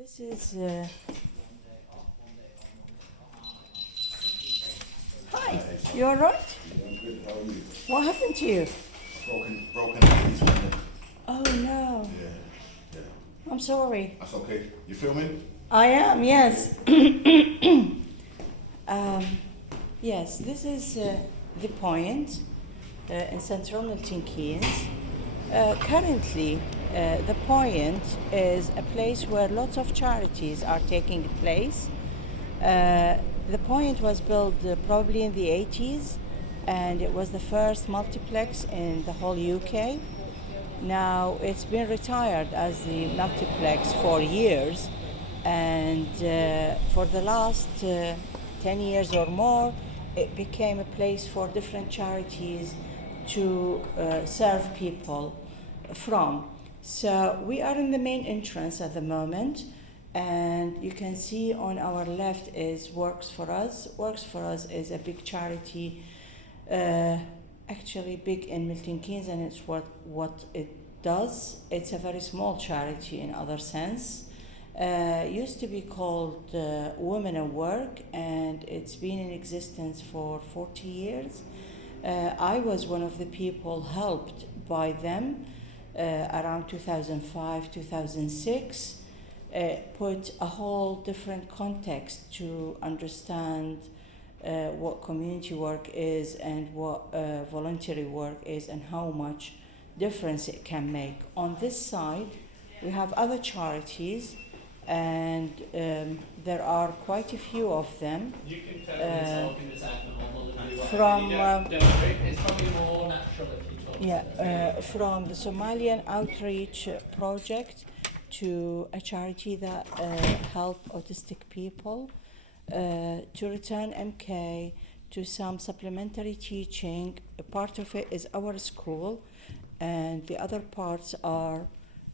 This is. Hi, you all right? Yeah, I'm good. How are you? What happened to you? Broken knees, man. Oh no, Yeah, yeah. I'm sorry. That's okay. You filming? I am, yes. um, yes, this is the point in central Milton Keynes. Currently, the point is a place where lots of charities are taking place. The point was built probably in the 80s, and it was the first multiplex in the whole UK. Now it's been retired as the multiplex for years, and for the last 10 years or more, it became a place for different charities to serve people from. So we are in the main entrance at the moment, and you can see on our left is Works for Us. Works for Us is a big charity, actually big in Milton Keynes, and it's what it does. It's a very small charity in other sense. Used to be called Women at Work, and it's been in existence for 40 years. I was one of the people helped by them around 2005, 2006. Put a whole different context to understand what community work is and what voluntary work is and how much difference it can make. On this side, we have other charities, and there are quite a few of them. You can tell talking this out normal if you want. From it's probably more natural if you talk. from the Somalian Outreach Project to a charity that help autistic people, to return MK, to some supplementary teaching. A part of it is our school, and the other parts are,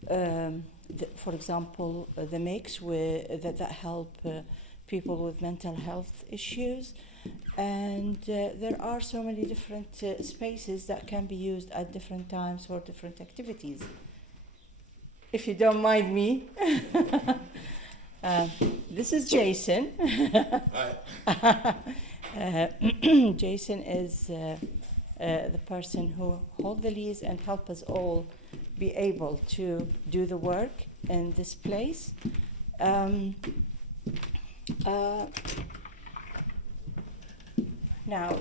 for example, the mix that help people with mental health issues. And there are so many different spaces that can be used at different times for different activities. If you don't mind me. This is Jason. Jason is the person who hold the leads and help us all be able to do the work in this place. Now,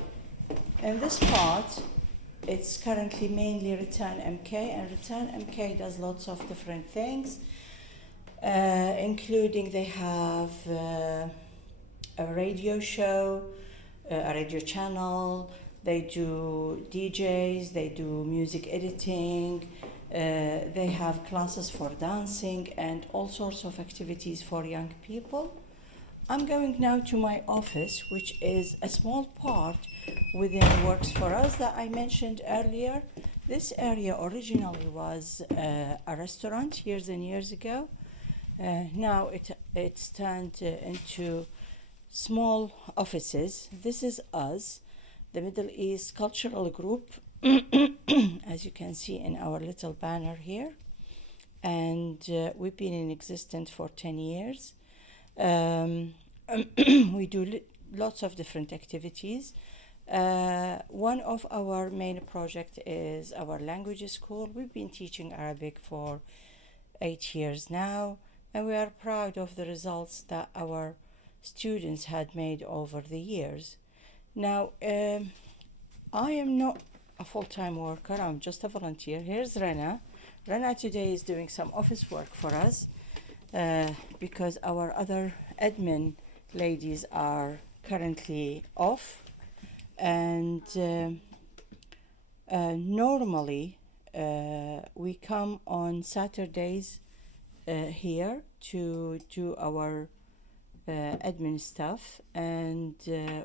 in this part, it's currently mainly Return MK, and Return MK does lots of different things, including they have a radio show, a radio channel, they do DJs, they do music editing, they have classes for dancing and all sorts of activities for young people. I'm going now to my office, which is a small part within Works for Us that I mentioned earlier. This area originally was a restaurant years and years ago. Now it's turned into small offices. This is us, the Middle East Cultural Group, as you can see in our little banner here. And we've been in existence for 10 years. We do lots of different activities. One of our main projects is our language school. We've been teaching Arabic for 8 years now, and we are proud of the results that our students had made over the years. Now, I am not a full-time worker, I'm just a volunteer. Here's Rena. Rena today is doing some office work for us because our other admin ladies are currently off. And normally we come on Saturdays here to do our admin stuff, and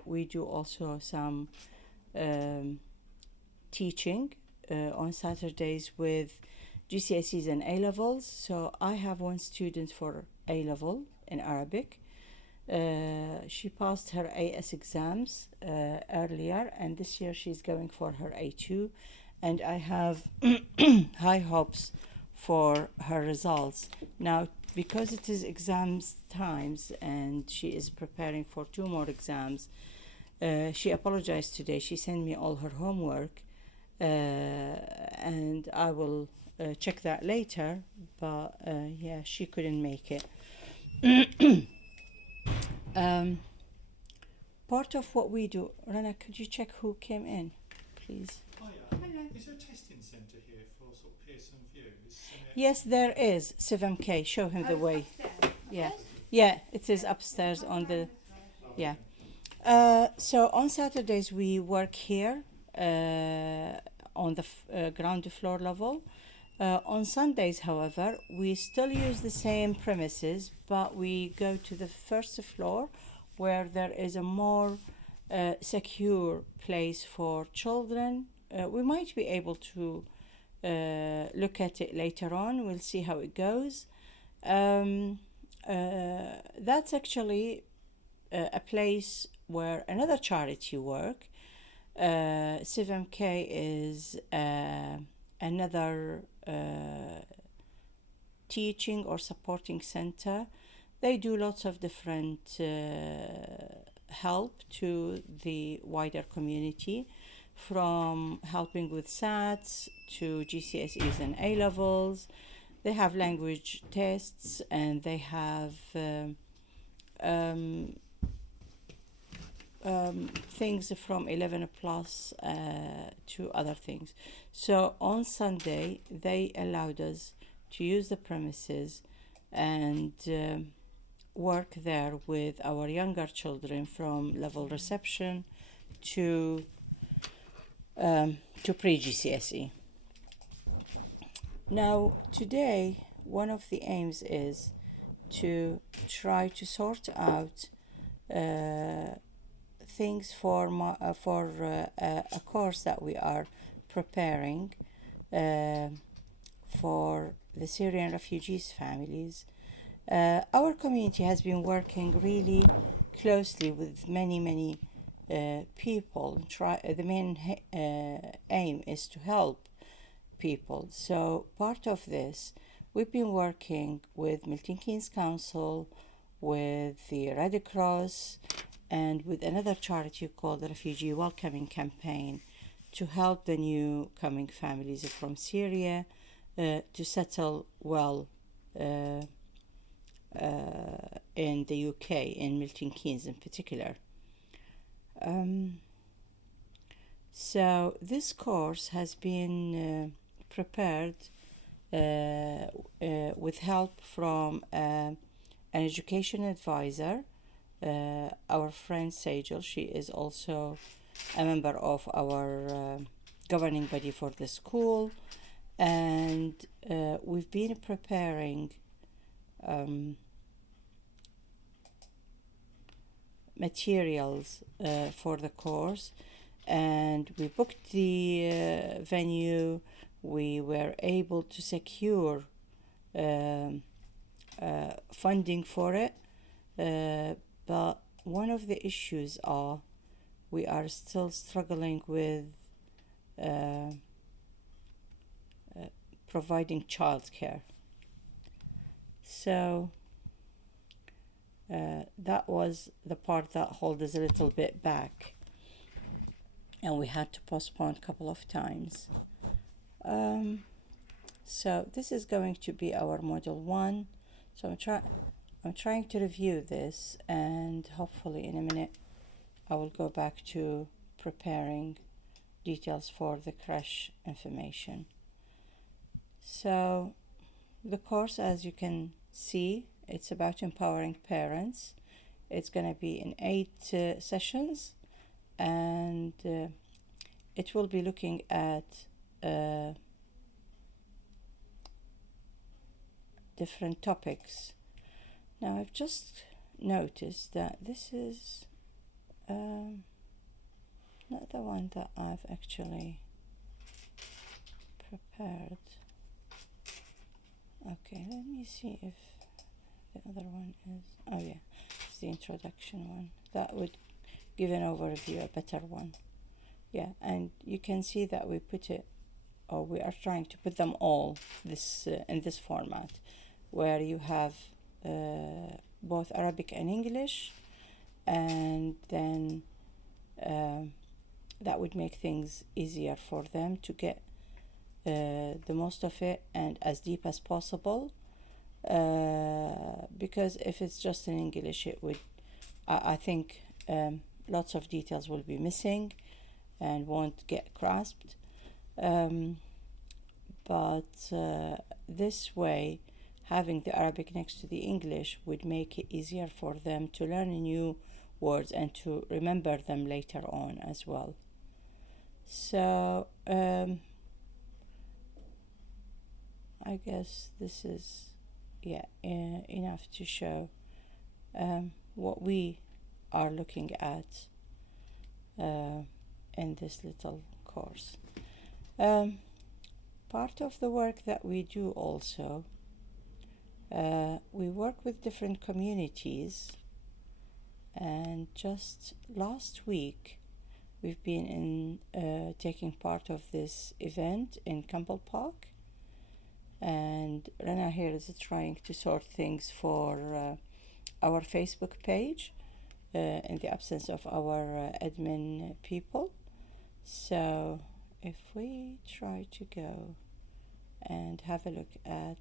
we do also some teaching on Saturdays with GCSEs and A-levels. So I have one student for A-level in Arabic. She passed her AS exams earlier, and this year she's going for her A2, and I have high hopes for her results. Now, because it is exams times and she is preparing for 2 more exams, she apologized today. She sent me all her homework, and I will check that later. But yeah, she couldn't make it. Part of what we do, Rana, could you check who came in, please? Hiya. Is there a testing centre here for sort of Pearson View? Yes, there is. 7K, show him the way. Yeah, yeah, it is upstairs on the, yeah. So on Saturdays we work here on the ground floor level. On Sundays, however, we still use the same premises, but we go to the first floor where there is a more secure place for children. We might be able to look at it later on. We'll see how it goes. That's actually a place where another charity work. 7K is another teaching or supporting center. They do lots of different help to the wider community, from helping with SATs to GCSEs and A levels. They have language tests, and they have things from 11 plus to other things. So on Sunday, they allowed us to use the premises and work there with our younger children from level reception to pre-GCSE. Now, today, one of the aims is to try to sort out things for a course that we are preparing for the Syrian refugees families. Our community has been working really closely with many people. The main aim is to help people. So part of this, we've been working with Milton Keynes Council, with the Red Cross, and with another charity called the Refugee Welcoming Campaign to help the new coming families from Syria to settle well in the UK, in Milton Keynes in particular. So this course has been prepared with help from an education advisor, our friend Sajal. She is also a member of our governing body for the school, and we've been preparing materials for the course, and we booked the venue. We were able to secure funding for it, but one of the issues are we are still struggling with providing childcare. So that was the part that held us a little bit back, and we had to postpone a couple of times. So this is going to be our module 1. So I'm trying to review this, and hopefully in a minute I will go back to preparing details for the crash information. So the course, as you can see, it's about empowering parents. It's going to be in 8 sessions, and it will be looking at different topics. Now, I've just noticed that this is not the one that I've actually prepared. Okay, let me see if the other one is, oh yeah, it's the introduction one. That would give an overview, a better one. Yeah, and you can see that we put it, or we are trying to put them all in this format. where you have both Arabic and English, and then that would make things easier for them to get the most of it and as deep as possible. Because if it's just in English, it would, I think, lots of details will be missing and won't get grasped. But this way, having the Arabic next to the English would make it easier for them to learn new words and to remember them later on as well. So I guess this is enough to show what we are looking at in this little course. Part of the work that we do also, we work with different communities, and just last week we've been taking part of this event in Campbell Park, and Rana here is trying to sort things for our Facebook page in the absence of our admin people. So if we try to go and have a look at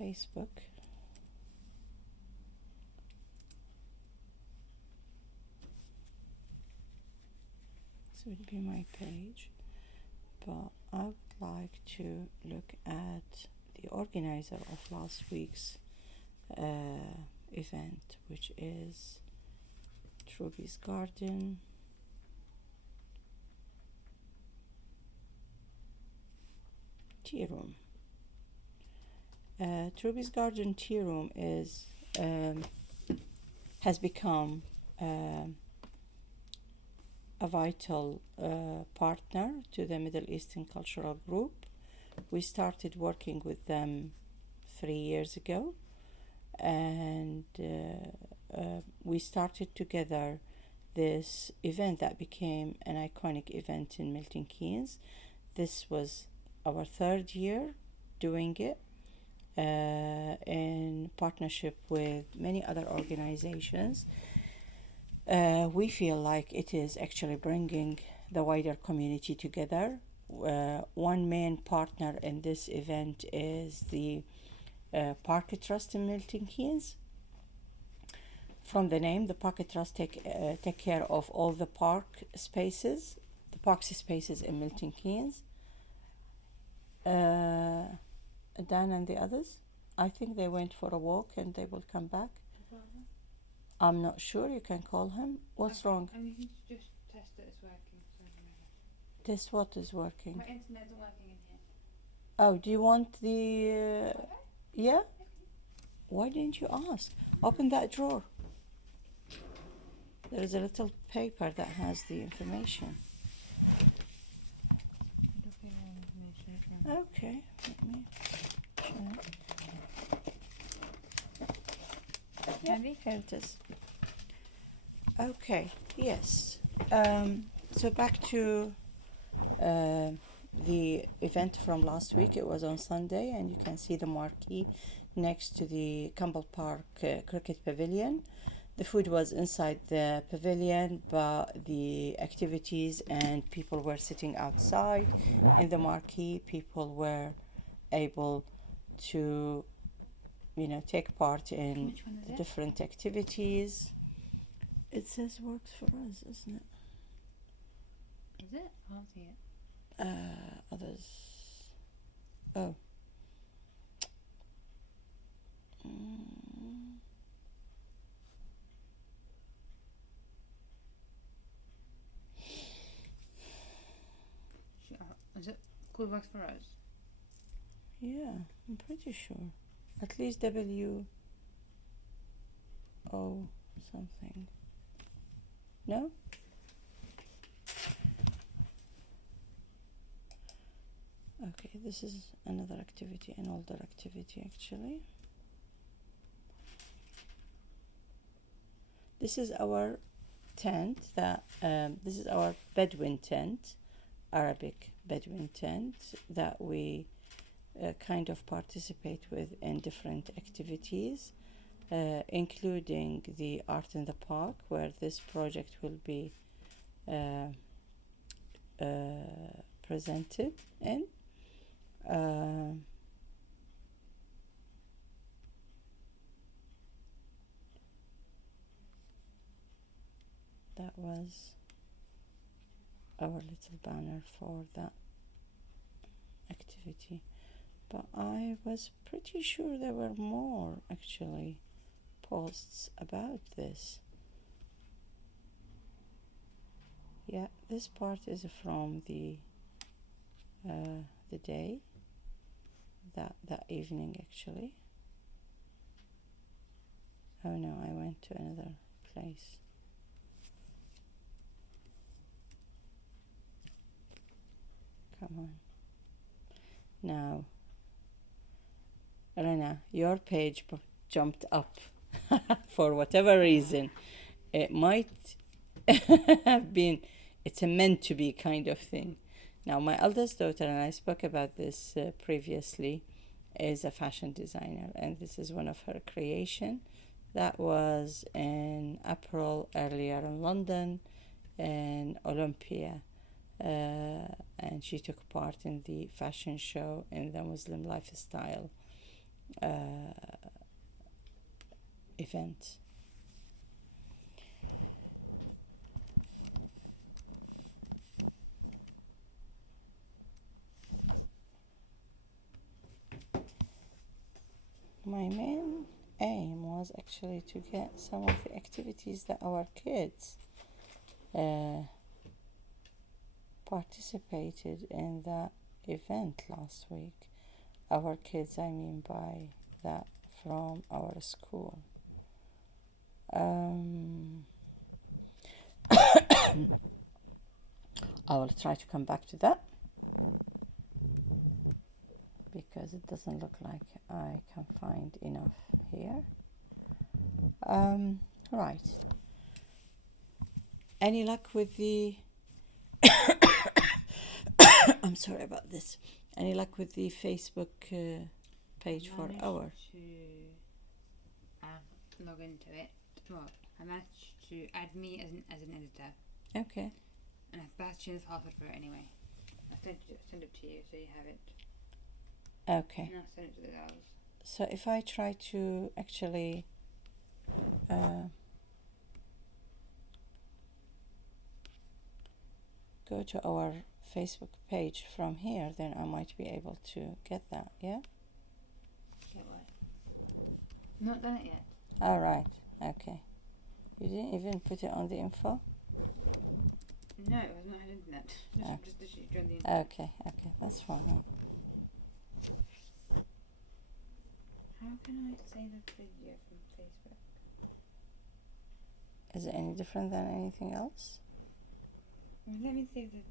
Facebook, this would be my page, but I would like to look at the organizer of last week's event, which is Truby's Garden. Tea room. Truby's Garden Tea Room is has become a vital partner to the Middle Eastern Cultural Group. We started working with them 3 years ago, and we started together this event that became an iconic event in Milton Keynes. This was our 3rd year doing it in partnership with many other organizations. We feel like it is actually bringing the wider community together. One main partner in this event is the Park Trust in Milton Keynes. From the name, the Park Trust take care of all the park spaces in Milton Keynes. Dan and the others, I think they went for a walk and they will come back. I'm not sure. You can call him. What's wrong? And you can just test that it's working. Test what is working? My internet isn't working in here. Oh, do you want the... yeah? Why didn't you ask? Open that drawer. There is a little paper that has the information. Okay, let me check. Yeah, here it is. Okay, yes. So back to the event from last week. It was on Sunday, and you can see the marquee next to the Campbell Park Cricket Pavilion. The food was inside the pavilion, but the activities and people were sitting outside. In the marquee, people were able to, take part in different activities. It says works for us, isn't it? Is it? I can't see it. Others. Oh. Is it called Works for Us? Yeah, I'm pretty sure. At least W O something. No? Okay, this is another activity, an older activity actually. This is our tent this is our Bedouin tent, Arabic Bedouin tent that we kind of participate with in different activities, including the Art in the Park, where this project will be uh, presented in. That was our little banner for that activity, but I was pretty sure there were more actually posts about this. Yeah, this part is from the day, that evening actually. Oh no, I went to another place. Come on. Now, Rena, your page jumped up for whatever reason. It might have been, it's a meant to be kind of thing. Now, my eldest daughter, and I spoke about this previously, is a fashion designer, and this is one of her creation. That was in April, earlier in London, in Olympia. And she took part in the fashion show in the Muslim lifestyle event. My main aim was actually to get some of the activities that our kids participated in that event last week. Our kids, I mean by that, from our school. I will try to come back to that because it doesn't look like I can find enough here. Right. Any luck with the I'm sorry about this. Any luck with the Facebook page for our? To log into it. Well, I managed to add me as an editor, Okay. and I've batched in the password for it anyway. I'll send it to you so you have it. Okay. And I'll send it to the girls. So if I try to actually go to our Facebook page from here, then I might be able to get that, yeah? Get what? Not done it yet. All right, okay. You didn't even put it on the info? No, it was not had internet. Ah. Just literally joined the internet. Okay, that's fine. How can I save a video from Facebook? Is it any different than anything else? Well, let me save the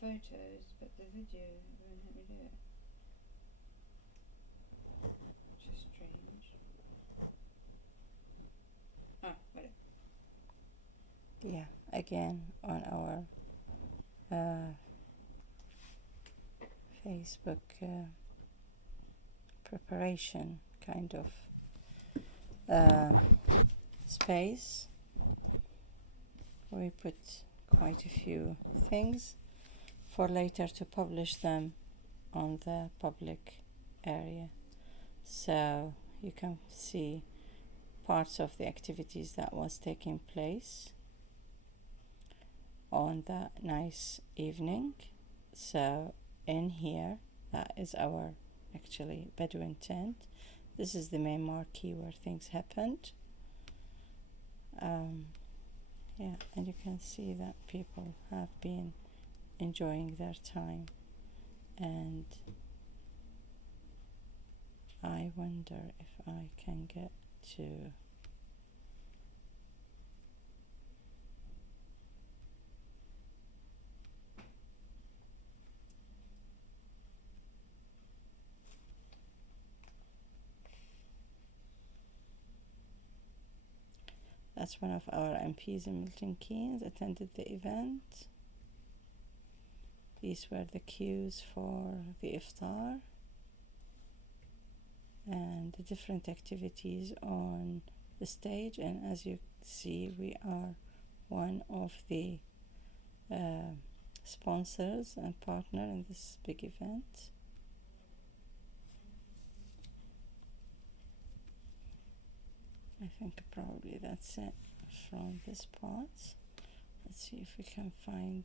photos, but the video won't let me do it. Which is strange. Oh, got it. Yeah, again on our Facebook preparation kind of space. We put quite a few things for later to publish them on the public area, so you can see parts of the activities that was taking place on that nice evening. So in here, that is our actually Bedouin tent. This is the main marquee where things happened. Yeah, and you can see that people have been enjoying their time, and I wonder if I can get to that's one of our MPs in Milton Keynes attended the event. These were the cues for the iftar and the different activities on the stage. And as you see, we are one of the sponsors and partner in this big event. I think probably that's it from this part. Let's see if we can find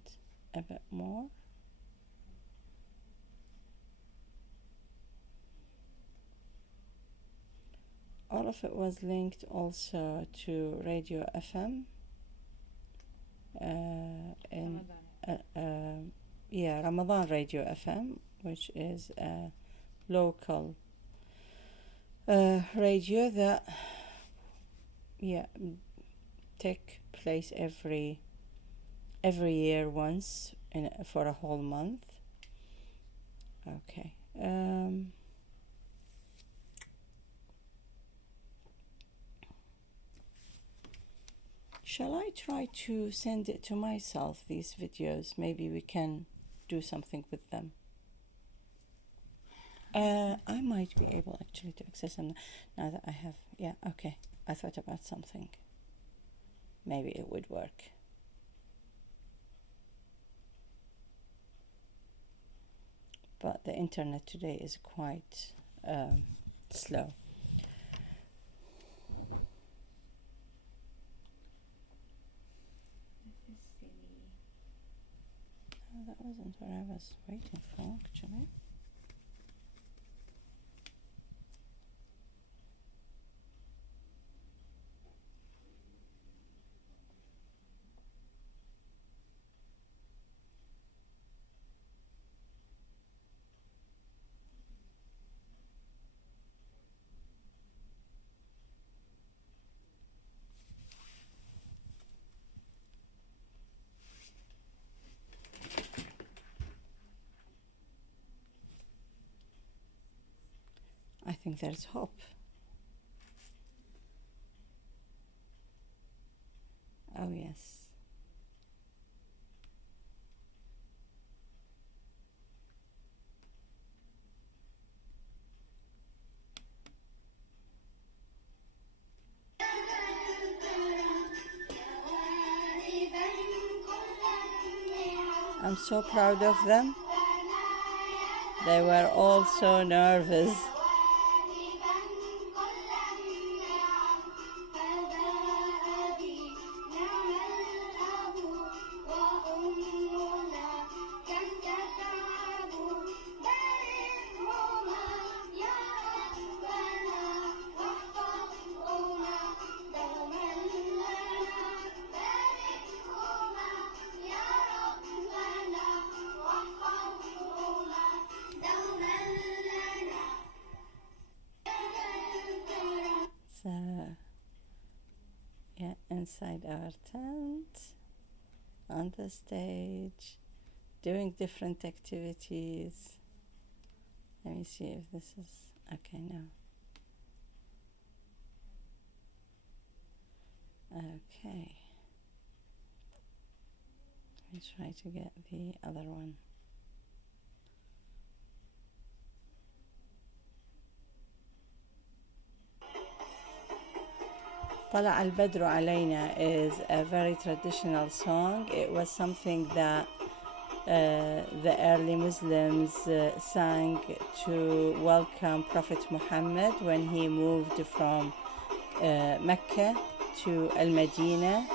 a bit more. All of it was linked also to Radio FM in Ramadan Radio FM, which is a local radio that take place every year once for a whole month. Okay. Shall I try to send it to myself, these videos? Maybe we can do something with them. I might be able actually to access them now that I have, okay. I thought about something. Maybe it would work. But the internet today is quite slow. That wasn't what I was waiting for, actually. I think there's hope. Oh, yes. I'm so proud of them. They were all so nervous. So, inside our tent, on the stage, doing different activities. Let me see if this is okay now. Okay. Let me try to get the other one. طلع البدر علينا is a very traditional song. It was something that the early Muslims sang to welcome Prophet Muhammad when he moved from Mecca to Al-Medina.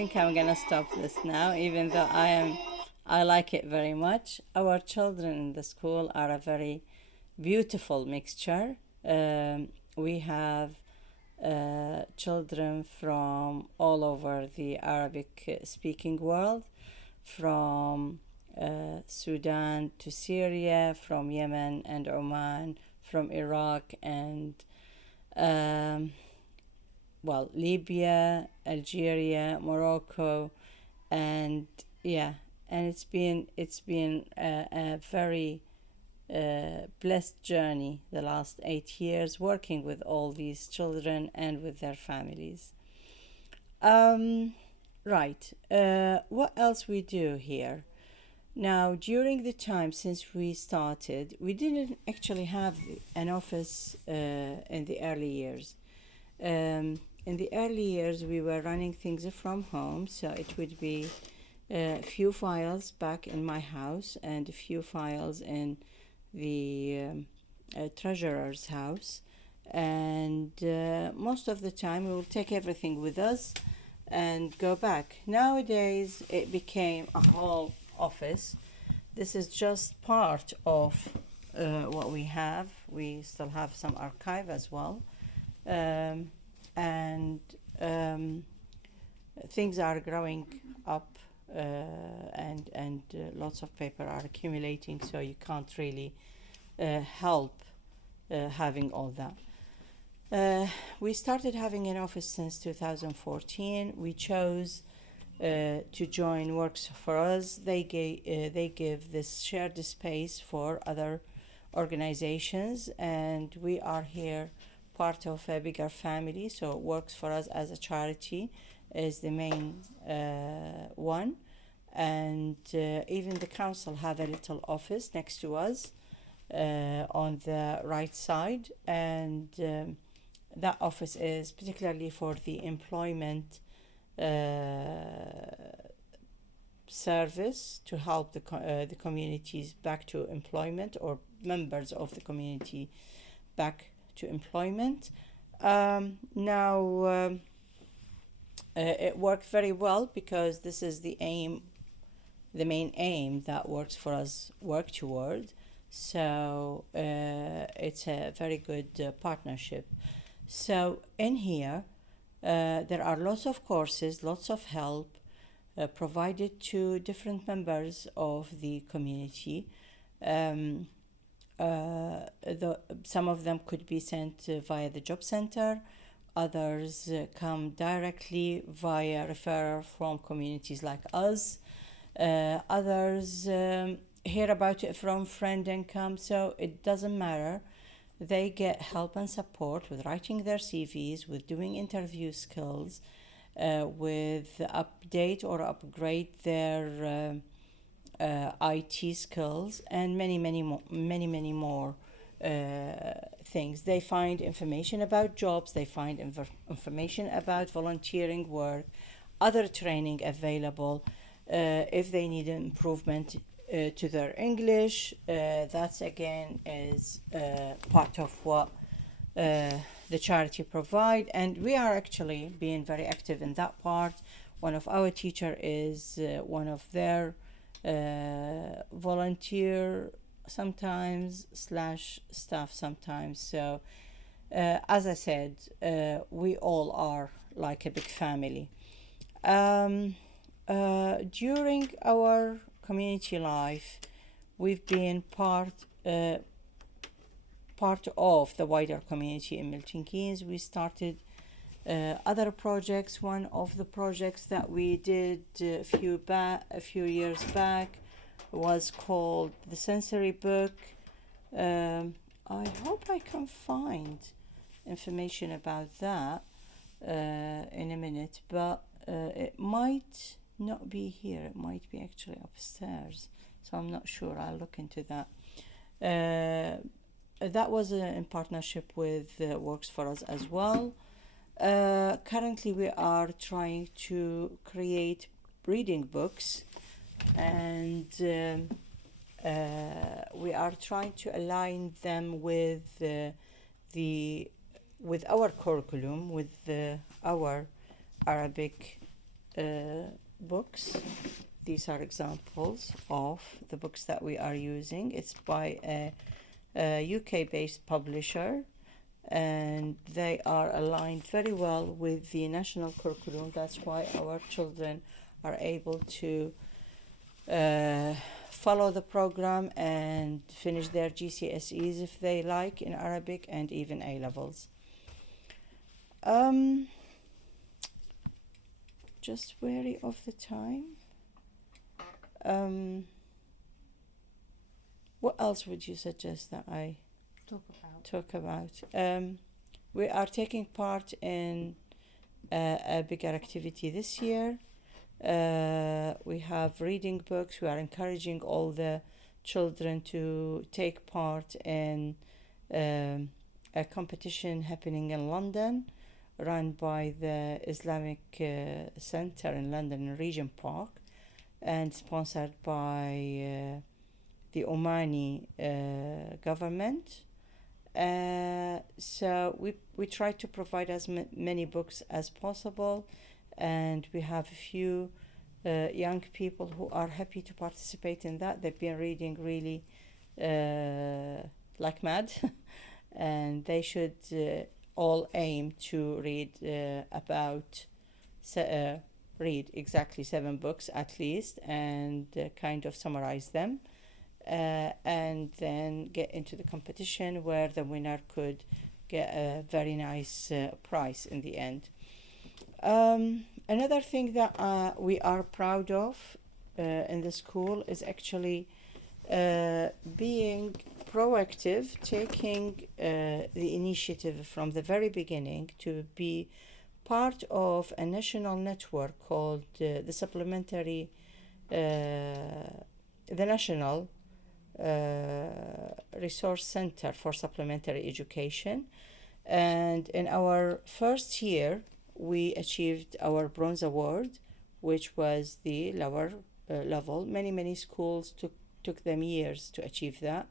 think I'm gonna stop this now, even though I like it very much. Our children in the school are a very beautiful mixture. We have children from all over the Arabic speaking world, from Sudan to Syria, from Yemen and Oman, from Iraq and Libya, Algeria, Morocco, and yeah, and it's been a very blessed journey the last 8 years working with all these children and with their families. Right. What else we do here? Now, during the time since we started, we didn't actually have an office in the early years. In the early years, we were running things from home, so it would be a few files back in my house and a few files in the treasurer's house. And most of the time, we will take everything with us and go back. Nowadays, it became a whole office. This is just part of what we have. We still have some archive as well. And things are growing up and lots of paper are accumulating, so you can't really help having all that. We started having an office since 2014. We chose to join Works for Us. They give this shared space for other organizations, and we are here part of a bigger family. So Works for Us as a charity is the main one, and even the council have a little office next to us on the right side, and that office is particularly for the employment service to help the communities back to employment, or members of the community back to employment. Now it worked very well because this is the aim, the main aim that Works for Us work toward. So it's a very good partnership. So in here, there are lots of courses, lots of help provided to different members of the community. Some of them could be sent via the job center. Others come directly via referral from communities like us. Others hear about it from friend and come. So it doesn't matter. They get help and support with writing their CVs, with doing interview skills, with update or upgrade their IT skills, and many more things. They find information about jobs, they find information about volunteering work, other training available. If they need an improvement to their English, that's again is part of what the charity provide, and we are actually being very active in that part. One of our teacher is one of their volunteer sometimes / staff sometimes. So as I said, we all are like a big family. During our community life, we've been part of the wider community in Milton Keynes. We started other projects. One of the projects that we did a few years back was called the Sensory Book. I hope I can find information about that in a minute, but it might not be here. It might be actually upstairs, so I'm not sure. I'll look into that. That was in partnership with Works for Us as well. Currently, we are trying to create reading books, and we are trying to align them with our curriculum, with our Arabic books. These are examples of the books that we are using. It's by a UK-based publisher, and they are aligned very well with the national curriculum. That's why our children are able to follow the program and finish their GCSEs if they like in Arabic, and even A levels. Just wary of the time. What else would you suggest that I talk about? We are taking part in a bigger activity this year. We have reading books. We are encouraging all the children to take part in a competition happening in London, run by the Islamic Center in London in Regent Park, and sponsored by the Omani government. So we try to provide as many books as possible, and we have a few young people who are happy to participate in that. They've been reading really like mad, and they should all aim to read read exactly 7 books at least, and kind of summarize them, and then get into the competition where the winner could get a very nice prize in the end. Another thing that we are proud of in the school is actually being proactive, taking the initiative from the very beginning to be part of a national network called the National Resource Center for Supplementary Education. And in our first year, we achieved our bronze award, which was the lower level. Many schools took them years to achieve that.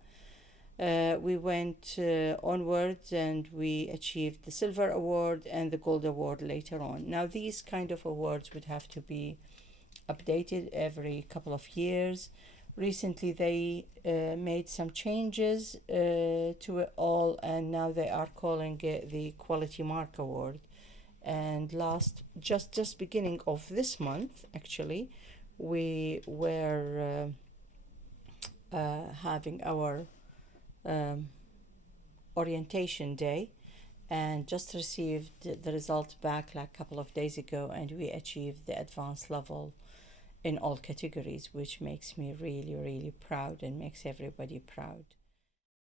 We went onwards, and we achieved the silver award and the gold award later on. Now, these kind of awards would have to be updated every couple of years. Recently, they made some changes to it all, and now they are calling it the Quality Mark Award. And just beginning of this month, actually, we were having our orientation day, and just received the result back like a couple of days ago, and we achieved the advanced level in all categories, which makes me really proud and makes everybody proud.